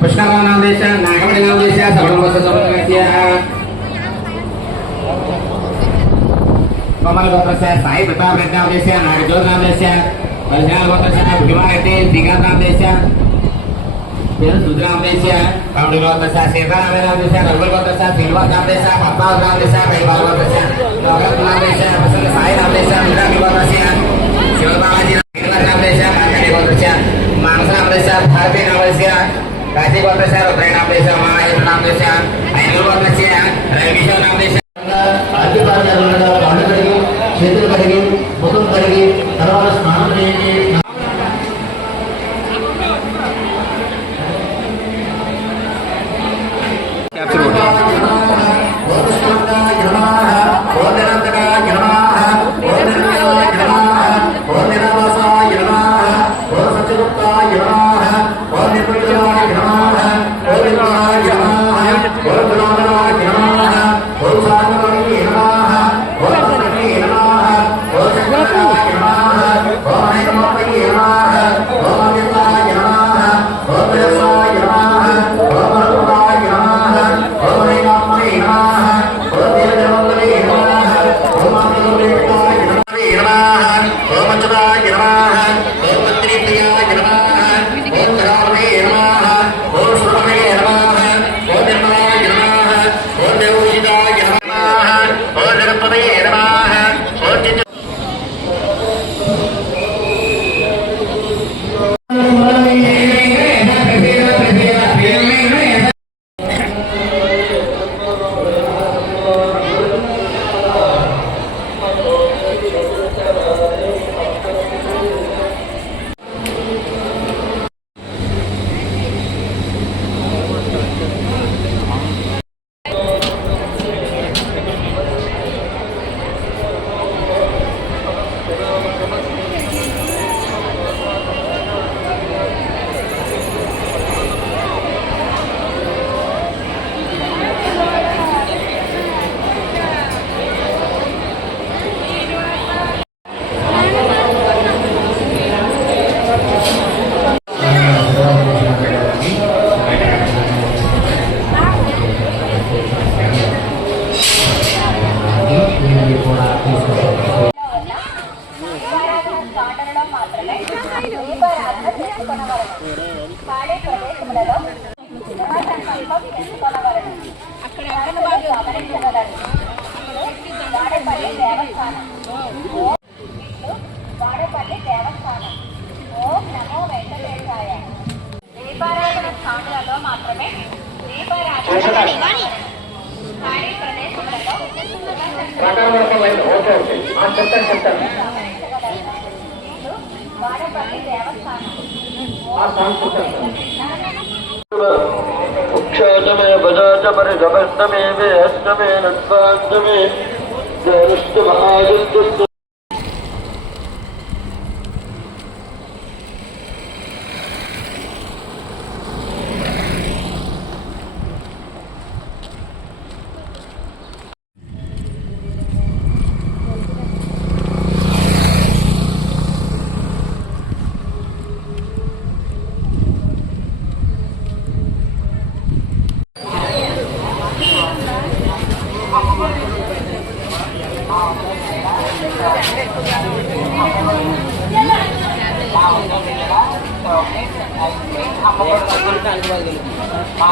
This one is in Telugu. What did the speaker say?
पुष्कर नाम देश नागमणि नाम देश कमल गोत्र से साई प्रताप रेड्डी नाम देश नागजोल नाम देश बलजाल गोत्र से भीमा रेड्डी श्रीकांत नाम देश रुद्र नाम देश कावड़ी गोत्र से सीता नाम देश रघुल गोत्र से श्रीनिवास नाम देश पद्मावत नाम देश महिपाल गोत्र से नवरत्न नाम देश प्रसन्न साई नाम देश मित्राकी गोत्र से शिव बालाजी नाम देश काकड़ी गोत्र से मानस नाम देश भारती नाम देश काशी गोत्र से रुद्र नाम देश महाहेन्द्र नाम देश ऐनूर गोत्र से रविकिशोर नाम देश చేతులు కడిగి ముఖం కడిగి తర్వాత స్నానం చేయండి. దీపారాధన సమయంలో మాత్రమే దీపారాధన ఓకే ఓకే చెప్తాను क्षमे बजाज परिगमस्तमे मे अष्टमे नत्वाष्टमे जयस्तमादित्य ఆ